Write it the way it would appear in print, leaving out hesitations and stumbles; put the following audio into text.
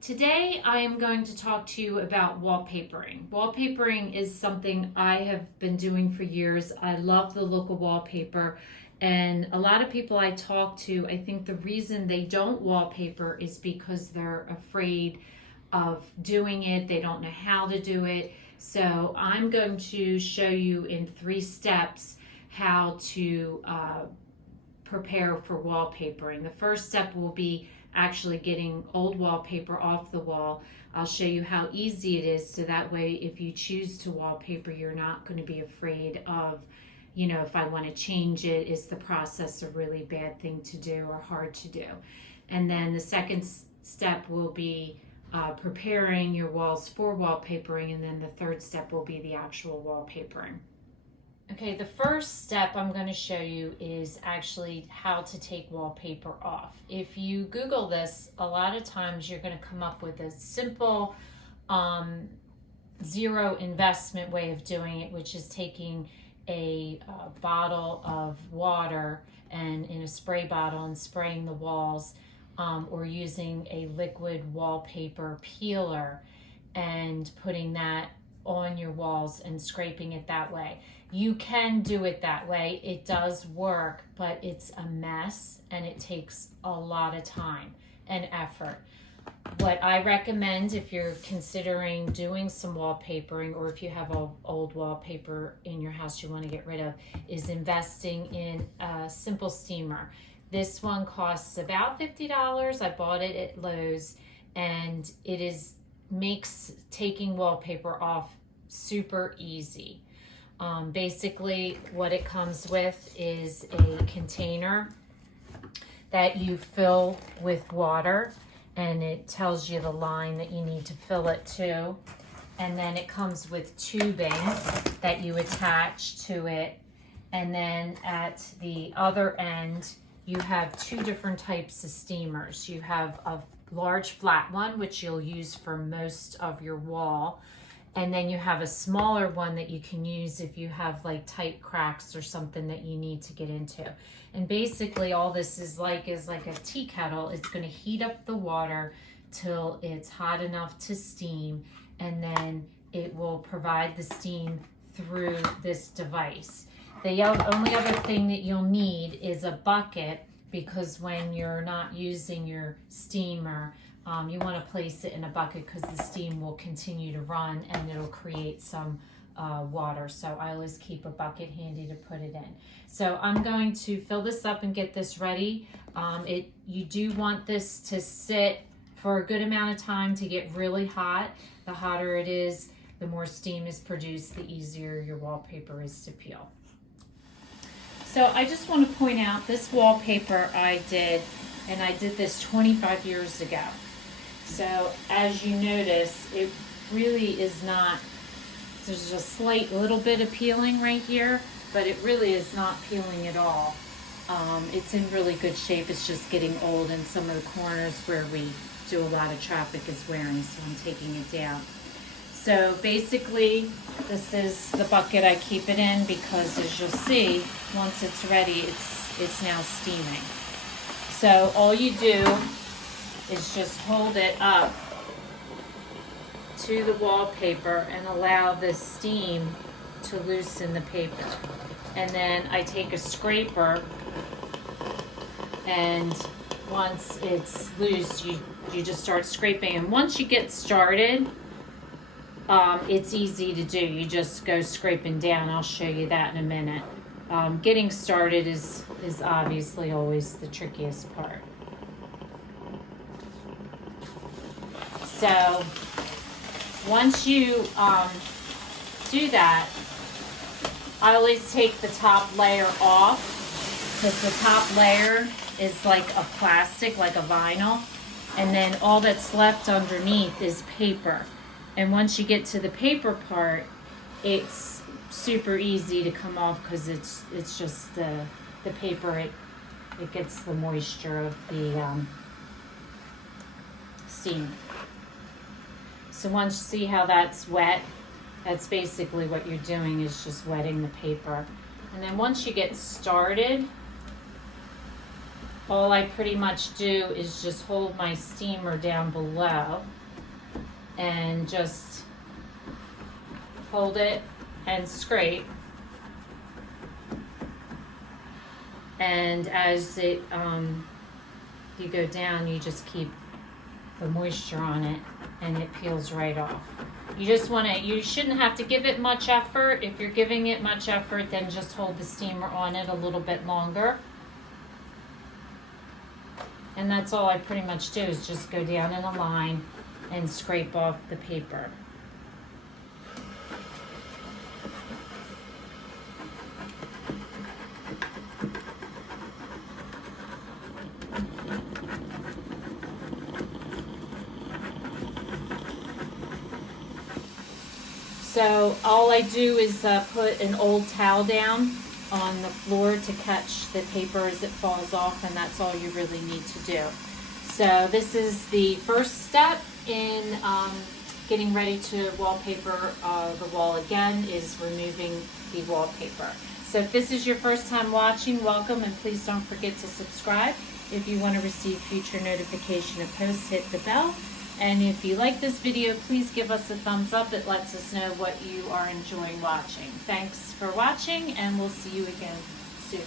Today I am going to talk to you about wallpapering. Wallpapering is something I have been doing for years. I love the look of wallpaper, and a lot of people I talk to, I think the reason they don't wallpaper is because they're afraid of doing it. They don't know how to do it. So I'm going to show you in 3 steps how to prepare for wallpapering. The first step will be actually getting old wallpaper off the wall. I'll show you how easy it is, so that way if you choose to wallpaper, you're not going to be afraid of, if I want to change it, is the process a really bad thing to do or hard to do? And then the second step will be preparing your walls for wallpapering, and then the third step will be the actual wallpapering. Okay, the first step I'm going to show you is actually how to take wallpaper off. If you Google this, a lot of times you're going to come up with a simple zero investment way of doing it, which is taking a bottle of water and in a spray bottle and spraying the walls, or using a liquid wallpaper peeler and putting that on your walls and scraping it that way. You can do it that way. It does work, but it's a mess and it takes a lot of time and effort. What I recommend, if you're considering doing some wallpapering, or if you have old wallpaper in your house you want to get rid of, is investing in a simple steamer. This one costs about $50. I bought it at Lowe's, and it makes taking wallpaper off super easy. Basically what it comes with is a container that you fill with water, and it tells you the line that you need to fill it to, and then it comes with tubing that you attach to it, and then at the other end you have 2 different types of steamers. You have a large flat one, which you'll use for most of your wall, and then you have a smaller one that you can use if you have like tight cracks or something that you need to get into. And basically all this is like a tea kettle. It's going to heat up the water till it's hot enough to steam, and then it will provide the steam through this device. The only other thing that you'll need is a bucket, because when you're not using your steamer, you want to place it in a bucket, because the steam will continue to run and it'll create some water. So I always keep a bucket handy to put it in. So I'm going to fill this up and get this ready. You do want this to sit for a good amount of time to get really hot. The hotter it is, the more steam is produced, the easier your wallpaper is to peel. So I just want to point out this wallpaper I did, and I did this 25 years ago. So as you notice, it really is not, there's a slight little bit of peeling right here, but it really is not peeling at all. It's in really good shape. It's just getting old, and some of the corners where we do a lot of traffic is wearing, so I'm taking it down. So basically, this is the bucket I keep it in, because as you'll see, once it's ready, it's now steaming. So all you do is just hold it up to the wallpaper and allow the steam to loosen the paper. And then I take a scraper, and once it's loose, you just start scraping. And once you get started, it's easy to do. You just go scraping down. I'll show you that in a minute. Getting started is obviously always the trickiest part. So once you do that, I always take the top layer off, because the top layer is like a plastic, like a vinyl, and then all that's left underneath is paper. And once you get to the paper part, it's super easy to come off, because it's just the paper. It gets the moisture of the steam. So once you see how that's wet, that's basically what you're doing, is just wetting the paper. And then once you get started, all I pretty much do is just hold my steamer down below and just hold it and scrape. And as it you go down, you just keep the moisture on it and it peels right off. You just want to, you shouldn't have to give it much effort. If you're giving it much effort, then just hold the steamer on it a little bit longer. And that's all I pretty much do, is just go down in a line and scrape off the paper. So all I do is put an old towel down on the floor to catch the paper as it falls off, and that's all you really need to do. So this is the first step in getting ready to wallpaper the wall again, is removing the wallpaper. So if this is your first time watching, welcome, and please don't forget to subscribe. If you want to receive future notification of posts, hit the bell. And if you like this video, please give us a thumbs up. It lets us know what you are enjoying watching. Thanks for watching, and we'll see you again soon.